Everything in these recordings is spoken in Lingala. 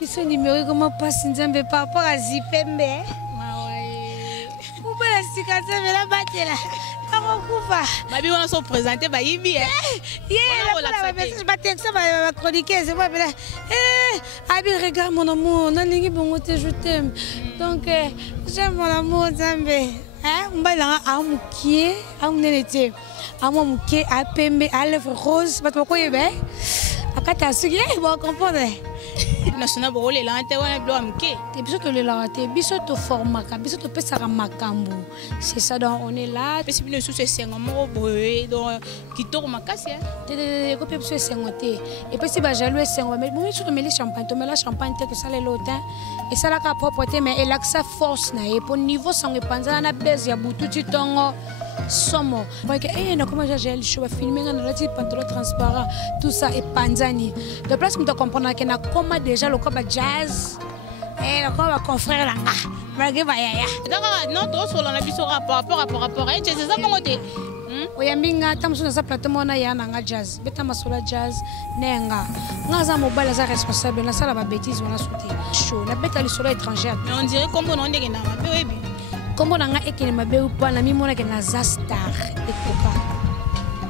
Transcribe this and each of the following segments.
Biso numéro comment passe Nzambe par rapport à Zipembe. Ou pas la cicatrice mais la batela. Comment coupa? Babi on se présenter ba yibi eh. La message ba texte ba chroniquer c'est pas là. Abi regarde mon amour, na lingi bongo te je t'aime. Donc j'aime mon amour Nzambe. Hein, on va là à mukie, à munelete. À moi mukie à pembe à lèvres roses, pas trop yebe. Akata sugi, bon comprendre. National borole la ante wana blo amke. Et biso to le la te, biso to forma ka, biso to pesa ka makambo. C'est ça donc on est là. Pesi bino sous ce sengo moko boye donc kitoko makasi hein. Te ko pe biso sengo te. Et puis si ba jaloux sengo mais bon biso to meli champagne, to mela champagne te que ça le lotin. Et ça la ka propreté mais elle a sa force na et pour niveau sangue panza na base ya butu titongo. Somo parce que na comment j'ai le choix filmer dans le type pantalon transparent tout ça et panzani de place que tu comprendre que na comment déjà le corps jazz et le corps confrère là malgré ba ya donc non to sur la biso rapport et c'est ça mon côté oyambinga tamso na sa plateau na ya na jazz beta masola jazz nenga ngaza mobile za responsable na sala ba bêtises wana sauté show na beta le solo étrangère mais on dirait comme on ndenge na mabe Comment on a écrit ma bébé ou pas la mimona que na Zastar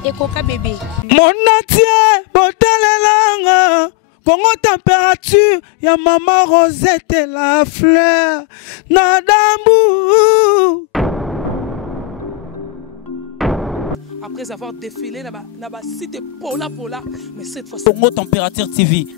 et Coca bébé. Mon atier, botalelanga, Congo température, ya maman Rosette et la fleur, Nadambu. Après avoir défilé là-bas, c'était Pola, mais cette fois-ci. Congo Température TV.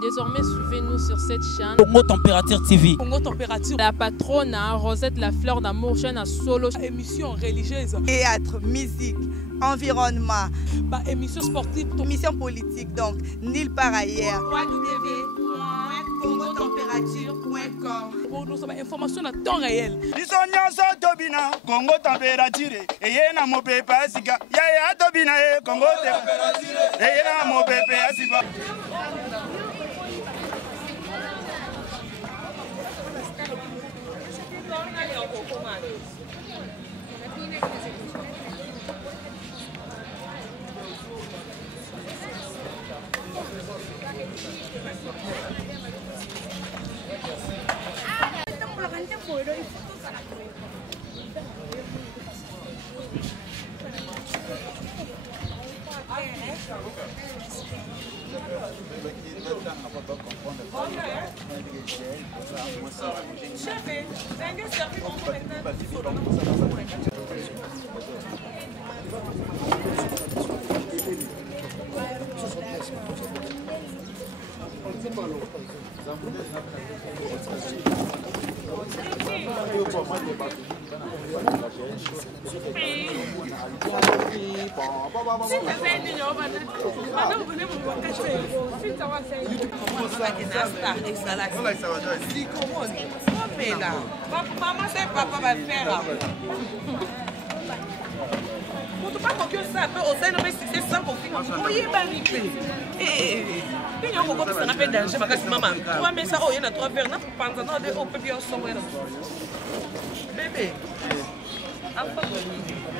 Désormais, suivez-nous sur cette chaîne. Congo Température TV. Congo Température. La patronne Rosette la fleur d'amour, chaîne à solo. Émission religieuse. Théâtre, musique, environnement. Bah, émission sportive. Émission politique, donc, nulle part ailleurs. www.congotempérature.com. Pour nous avoir information à temps réel. Congo Température. Et yena mo pepe asika. Ya tobina Congo Température. Et yena mo pepe asika.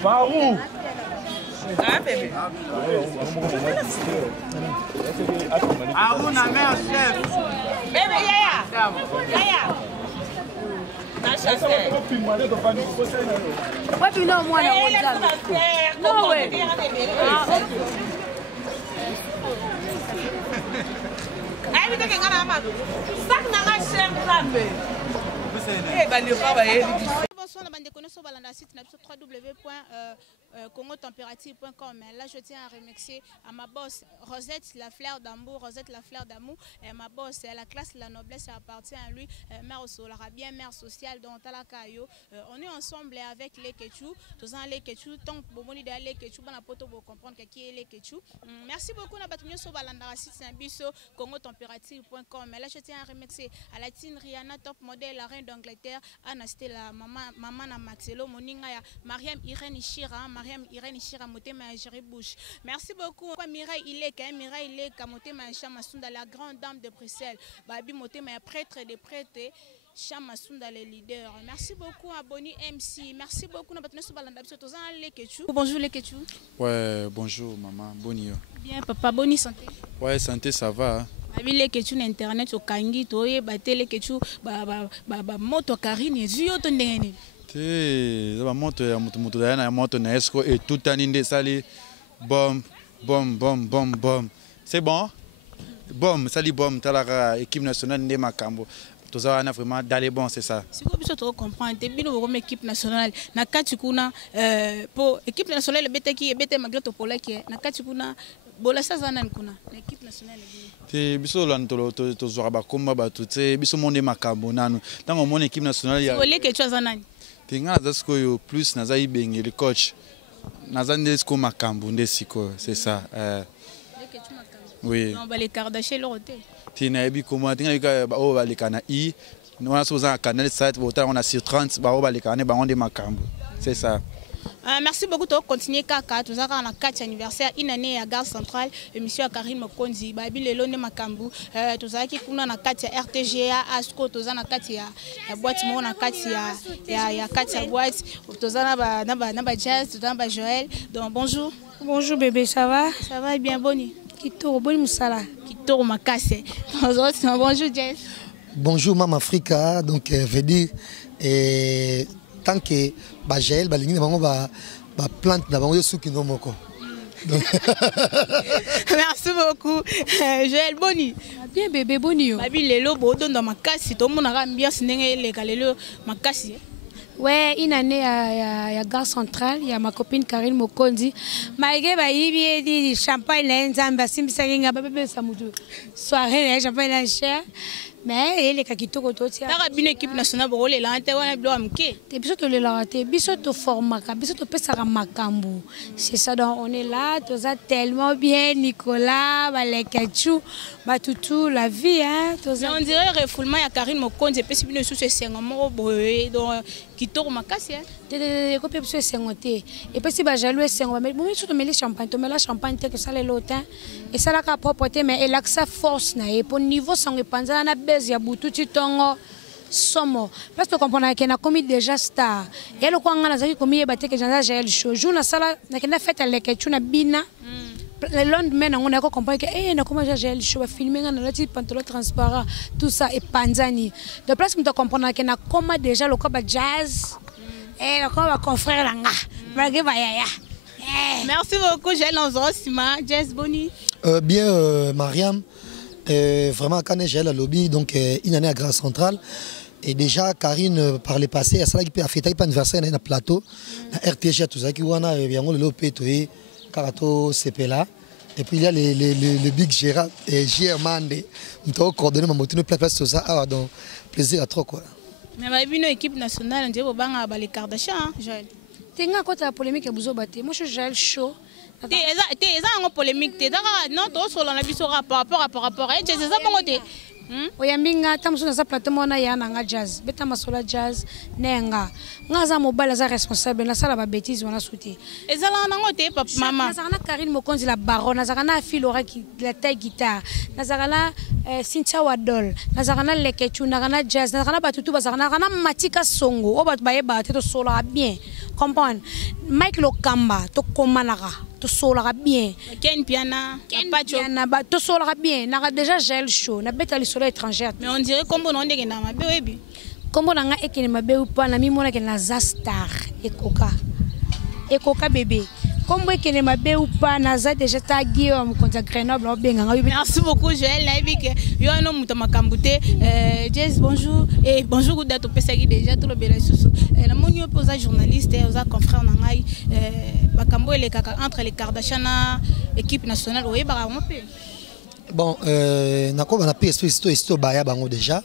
Varou. Ah, bébé. Aruna mère chef. Bébé, Yaya. Yaya. What do you know moi na no way. Ai bi take ngana amadu. Sak na nga chef lambe. Eh ba le ba ye. Bonsoir, la bande de connaissances sur le site www.congotempérature.com. Là, je tiens à remercier à ma boss Rosette, la fleur d'amour. Rosette, la fleur d'amour. Ma boss, la classe, la noblesse, ça appartient à lui. Mère au sol, bien mère sociale, dont Talakayo. On est ensemble avec les Ketchou. Tous les Ketchou, tant que vous avez les Ketchou, bon, pour comprendre qui est les Ketchou. Merci beaucoup, la bande de connaissances sur le site congotempérature.com. Là, je tiens à remercier à la Tine Rihanna, top modèle, la reine d'Angleterre, Anna Stella, maman na Maxelo, moninga ya Mariam Irène Ishira, motema ya Jerry Bush. Merci beaucoup. Mireille Ileka, motema ya Chamasunda, la grande dame de Bruxelles. Babi motema ya prêtre des prêtres. Chamasunda les leaders. Merci beaucoup à Bonnie MC. Merci beaucoup. Bonjour les Ketchou. Ouais, bonjour maman, Bonnie. Bien papa, Bonnie santé. Ouais, santé ça va. Abile que tu internet au kangi toye batele que tu ba moto Karine ezio to ndengeni. Te ba moto ya moto na moto na esco et tout aninde sali bom. C'est bon? Bom, sali bom talaka équipe nationale de Makambo. Tout ça on a vraiment d'aller bon, c'est ça. Si vous pouvez comprendre, te bino comme équipe nationale na kati kuna pour équipe nationale beteki bete malgré to polaki na kati kuna bola sazana kuna l'équipe nationale. Te biso lantolo to zora ba komba ba tout te biso monde Makambo nanu. Tango mon équipe nationale ya. Bolé que tu as zanani. Te nga za sko yo plus na za ibenge le coach. Na za ndesko Makambo ndesiko, c'est ça. Oui. On va les Kardashian le roté. Tina ebi comment tinga ka ba o ba le kana I. Nous on a canal 7 on a sur 30 ba o ba le kana ba on de Makambo. C'est ça. Merci beaucoup de continuer kaka tout ça on a 4 anniversaire une année à Gare Centrale émission à Karine Mokonzi babi lelo ne Makambo tout ça qui kuna na 4 RTGA Asco tout ça na 4 ya boîte mo na 4 ya 4 boîte tout ça na ba jazz tout ça ba Joël donc bonjour. Bonjour bébé, ça va? Ça va bien boni. Kitoro boni musala. Kitoro makase. Bonjour Jess. Bonjour Mama Africa donc veut dire tant que ba Joël ba lingi bango ba plante na bango suki no moko. Merci beaucoup. Joël boni. Bien bébé boni yo. Babi lelo bodo ndo makasi to mona ambiance ndenge le kalelo makasi. Ouais, une année à Gare Centrale, il y a ma copine Karine Mokonzi. Malgré le champagne, soirée, champagne, mais il est kakito koto tia. T'as une équipe nationale pour les lantes, on a besoin de qui? T'es besoin de les lanter, besoin de former, besoin de passer à Makambo. C'est ça, donc on est là, tout ça tellement bien, Nicolas, les Kachou, Toutou, la vie, hein. On dirait refoulement à Karine Mokonzi, et puis si bien sûr c'est 5 mois, donc qui tourne ma casse, hein. T'es copié sur 5 et puis si bah jaloux 5 mais bon tu te mets le champagne, tu mets la champagne que ça les lotin et ça la propreté mais elle a sa force na et pour niveau sang et panza na base ya butu titongo somo parce que comprendre que na commis déjà star et le quoi ngana zaki commis ba te que j'en j'ai le show jour na sala na kena fête à l'équipe na bina le lendemain on a compris que eh na comment j'ai le show filmer na la petite pantalon transparent tout ça et panzani de place que tu comprendre que na comment déjà le quoi jazz et le quoi confrère là malgré yaya. Merci beaucoup Joël Nzosima Jess Boni. Bien Mariam vraiment quand j'ai la lobby donc une année à Gare Centrale et déjà Karine par le passé à ça qui a fêté pas anniversaire na plateau na RTG tout ça qui wana yango le lopetoé karato CPLA et puis il y a le big Gérard et Germande on t'a coordonné ma moto place tout ça ah donc plaisir à trop quoi. Mais ma une équipe nationale on dirait banga ba les Kardashian Joël. Tenga côté polémique buzo baté moi je Joël chaud. T'es en polémique t'es non toi sur la biso par rapport et c'est ça mon côté. Oyambinga tamuso na plateau mona ya na jazz beta masola jazz nenga ngaza mobile za responsable na sala ba bêtise wana souté ezala na ngote papa mama nazana Karine Mokonzi la baronne nazana Philora qui la taille guitare nazana Cynthia Wadol nazana Lekechu nazana jazz nazana batutu bazana nazana Matika Songo o bat bayeba te to sola bien comprendre Mike Lokamba to komanaka to sola bien Ken Piana ba to sola bien na déjà gel chaud na beta le soleil étranger mais on dirait comme on est na mabe webi comme on a ekene mabe ou pas na mi mona ke na Zastar ekoka bébé comme ekene mabe ou pas na za déjà tagué am konta Grenoble o benga ngabi. Merci beaucoup Joël naibike yo no muta makambute Jess bonjour et bonjour good to pesaki déjà tout le bela susu la monio posa journaliste oza confrère na ngai bakambo ele kaka entre les Kardashian équipe nationale oye ba ngopé. Bon, nako bana PS histo baya bango déjà.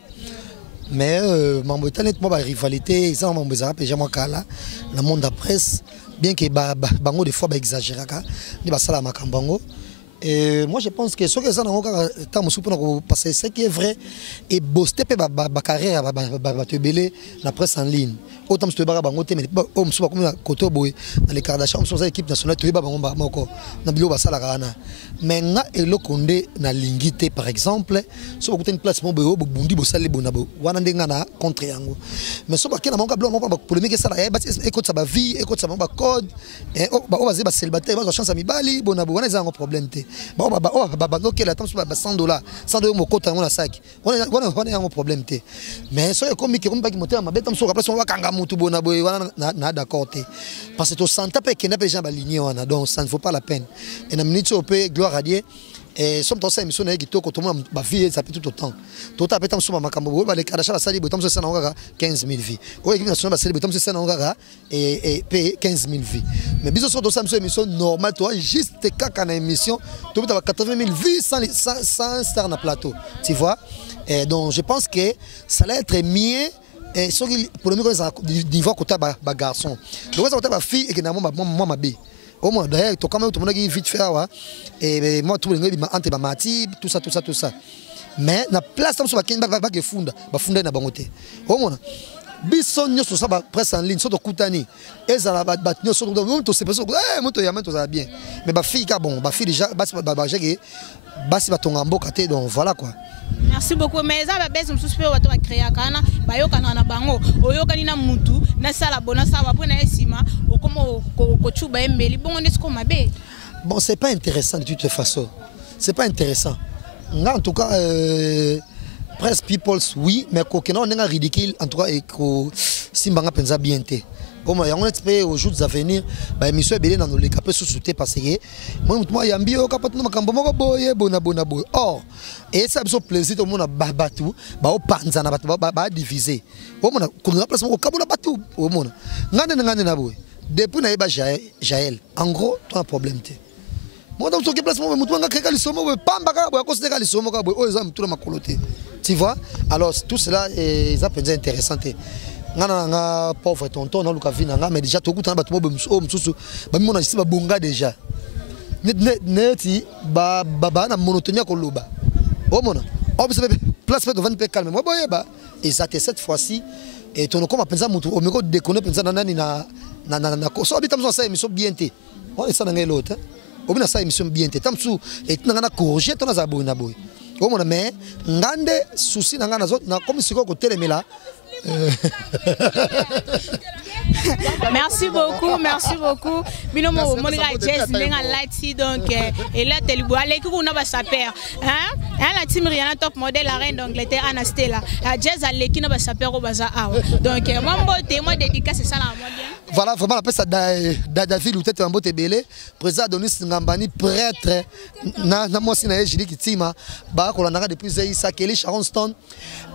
Mais mambo talent moi ba rivalité, ça mambo za pe jamwa kala na monde de presse bien que bango des fois ba exagérer ka ni ba sala makambango. Et moi je pense que ce que ça na ngoka tamu soupe na passer ce qui est vrai et booster pe ba carrière ba te belé la presse en ligne. Autant se bara bango te mais o msuba comme koto boy dans les Kardashian sont équipe nationale to ba bango moko na bilo ba sala kana. Mais nga elokonde na lingité par exemple so ko une place mo boyo bundi bo sale bonabo wana ndenga na contre yango. Mais so ba kena monga blo mo ba polémique ça la ba écoute ça ba vie écoute ça ba code et ba o ba célibataire ba chance à mibali bonabo wana za un problème te. bon ok là tant sur $100 $100 mon compte on a sac on a un problème té mais ça comme qui pas qui monter ma bête tant sur après on va kanga mutu bona boy na d'accord té parce que to santa pe kena pe gens aligné on a donc ça ne vaut pas la peine et na minute au pe gloire à Dieu et somme dans ça émission na qui to ko to ma vie ça peut tout autant to ta pe tant sur ma makambo ba le kadasha ba sali botam ça na ngaka 15000 vies o équipe nationale ba sali botam ça na ngaka et payer 15000 vies mais biso sur dans ça émission normale toi juste kaka na émission to ba 80000 vies sans star na plateau tu vois et donc je pense que ça allait être mieux et sur pour le niveau côté ba garçon donc ça côté ba fille et que na moi ma bé au moins d'ailleurs to quand même tout le monde qui vite faire et moi tout le monde entre ba mati tout ça mais na place tam so ba ken ba ke funda na bangote au moins biso nyoso ça ba presse en ligne so to kutani ezala ba nyoso to c'est pas so moto ya mento ça bien mais ba fille ka bon ba fille déjà ba jege basi batonga mboka te donc voilà quoi. Merci beaucoup mais ça va baisse mususu pe wato créer kana bayokana na bango oyokani na mutu na sala bona ça va pona esima okomo ko chuba embeli bongo nesko mabe. Bon c'est pas intéressant de toute façon. C'est pas intéressant. En tout cas presse peoples oui mais kokena on est ridicule en tout cas et ko simbanga penza bien te. Comme on espère aux jours à venir bah émission est dans les capes sous-souté parce que moi yambi au capot no makambo moko boye bona boy or et ça me plaisir tout le monde ba tout ba o panza na ba diviser au monde ko na place au kabula batu au monde ngane na boy depuis na ba Jaël en gros toi un problème te moi dans ce qui place moi mutu nga keka lisomo boy pamba ka boy ko se ka lisomo ka boy o za mutu na makolote tu vois alors tout cela ça peut être intéressant nga pauvre tonton na luka vina nga mais déjà to kutana bato mo msusu ba mona sisi ba bonga déjà neti ba na monotonie ko loba o mona obse place pe devant pe calme moi boyeba et ça cette fois-ci et ton comme pensa mutu o meko déconner pensa nani na ko so habita mso sa émission bien té on est ça na l'autre o bina sa émission bien té tamsu et na corriger ton za boy na boy o mona mais ngande souci na nga na zot na comme siko ko telemela. Merci beaucoup. Binomo monika jazz lenga lighty donc et là telibo ale ki kuna ba saper hein la team Rihanna top model la reine d'Angleterre Anna Stella jazz ale ki na ba saper au baza donc moi mbote moi dédicace ça la moi bien. Voilà vraiment la peste David ou tête mbote belé président Adonis Ngambani prêtre na moi sina Julie Kitima ba ko landaka depuis Zaïsa Kelly Sharon Stone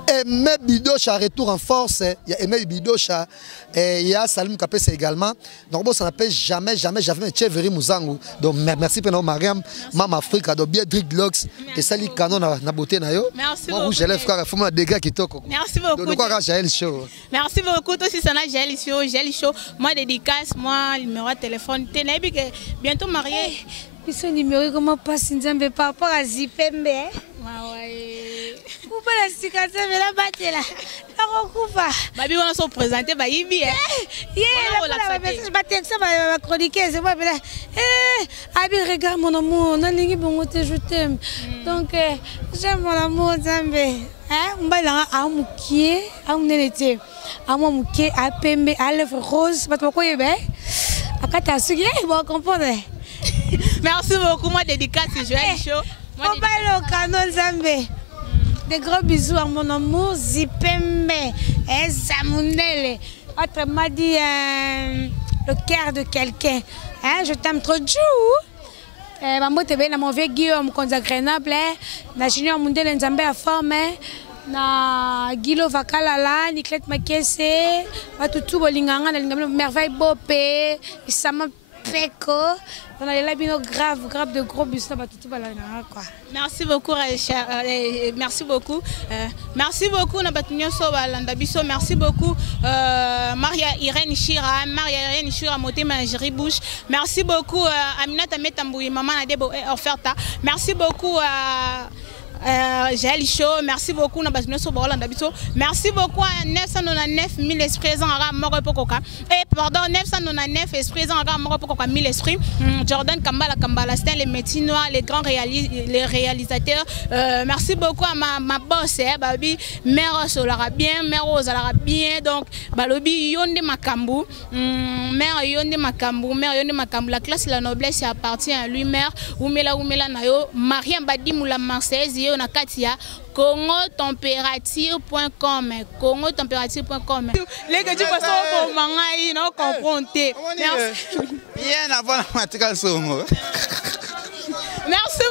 et même Bidocha retour en force il y a Aimé Bidocha et il y a Salim Kapesa également donc bon ça n'appelle jamais Cheveri Muzangu donc merci pour Mariam Mama Africa donc bien Driglox et Sali Canon na beauté na yo merci beaucoup je lève frère faut me dégâts qui toko merci beaucoup donc quoi Jaël Show merci beaucoup toi aussi ça na Jaël Show moi dédicace moi numéro de téléphone tenabi que bientôt marié puis ce numéro comment passe Nzambe par rapport à Zipembe Coupa la cicatrice mais la batte là. La recoupa. Babi on a sont présenté ba yibi la message ba texte ba chroniquer c'est moi là. Abi regarde mon amour, na lingi bongo te je t'aime. Donc j'aime mon amour Nzambe. On va là à mukie, à munelete. À moi mukie, à pembe, à lèvres roses, pas pourquoi yebe. Akata sugi, bon comprendre. Merci beaucoup moi dédicace Joël Show. On va le canon Nzambe. Des gros bisous à mon amour Zipembe et Zamundele. Autre m'a dit le cœur de quelqu'un. Je t'aime trop Djou. Maman te na mon vieux Guillaume Konzagrenable. Na Junior Mundele Nzambe a formé. Na Gilo Vakalala, Niklet Makese. Batutu Bolinganga, na Lingame Merveille Bopé. Isama Peko. On a les bino grave de gros bus là tout quoi. Merci beaucoup merci beaucoup. Merci beaucoup na batunyo so balanda biso merci beaucoup Maria Irène Chira Motema Jerry Bush. Merci beaucoup Aminata Metamboui maman na debo offerta. Merci beaucoup Jaël Show, merci beaucoup na batunyo so balanda biso. Merci beaucoup à 999 000 présents à Moko Pokoka. Et pardon, 999 esprits, pour 1000 esprits. Jordan Kambala, c'était les métiers noirs, les grands réalisateurs. Merci beaucoup à ma boss, Babi, mère Solara bien, mère Ozalara bien, donc Balobi Yonde Makambu, mère Yonde Makambu, la classe la noblesse appartient à lui, mère Oumela Nayo, Mariam Badi Moula Marseillaise, Yona Katia. CongoTempérature.com. CongoTempérature.com. Les gars, tu passes au mangaï, non, confronté. Merci. Bien avant la matinale songo. Merci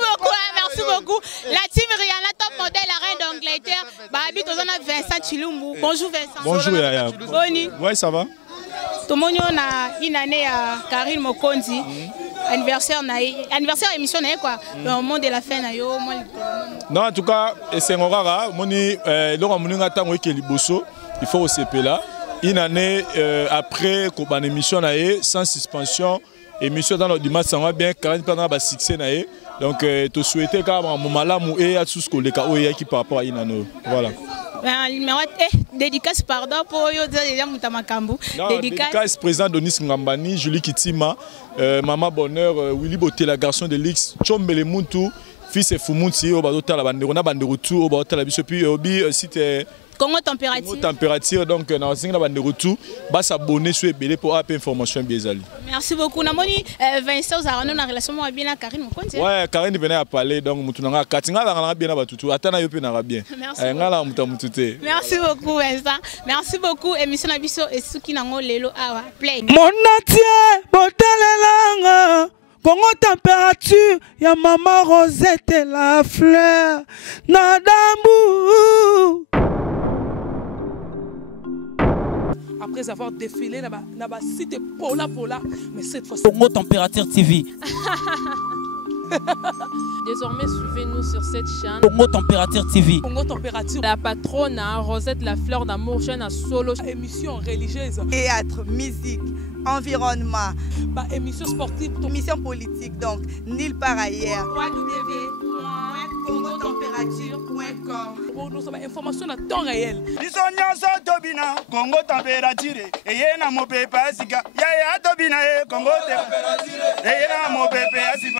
beaucoup. La team Rihanna, top modèle, la reine d'Angleterre. Babi, tu as Vincent Chilumbu. Bonjour Vincent. Bonjour Yaya. Boni. Ouais, ça va. Tout le monde a une année à Karine Mokonzi. Anniversaire émission quoi au monde de la fin non en tout cas c'est ngora moni donc moninga tango ke liboso il faut se là une année après ko ban émission sans suspension émission dans le dimanche ça va bien 40 pendant ba succès donc to souhaiter ka malamu et à tout ce que le cas qui par rapport à une année voilà. Dédicace pardon pour yo déjà Mutamakambu. Dédicace président Donis Ngambani, Julie Kitima, Maman Bonheur, Willy Boté la garçon de l'X, Chombele Muntu, fils et Fumunti au Badota la bande, on a bande retour au Badota la biso puis obi site Congo température donc dans la bande de retour bas s'abonner sur Ebele pour avoir information biezali. Merci beaucoup. Namoni Vincent Zarano na relation moi bien à Karine Mokonzi. Ouais, Karine venait à parler donc mutunanga katinga la bien na batutu atana yo pe na bien. Ngala mutamutute. Merci beaucoup Vincent. Merci beaucoup émission na biso et suki nango lelo awa play. Mon entier botalelanga Congo température ya maman Rosette la fleur Nadambu. Après avoir défilé là-bas, cité Pola, mais cette fois-ci. Congo Température TV. Désormais, suivez-nous sur cette chaîne. Congo Température TV. Congo Température. La patronne, Rosette la fleur d'amour, chaîne à solo. Émission religieuse. Théâtre, musique, environnement. Bah, émission sportive. Émission politique, donc nulle part ailleurs. www.congotempérature.com. Pour nous avons information à temps réel. Congo température et yena mo pepe asika ya tobina Congo température et yena mo pepe asika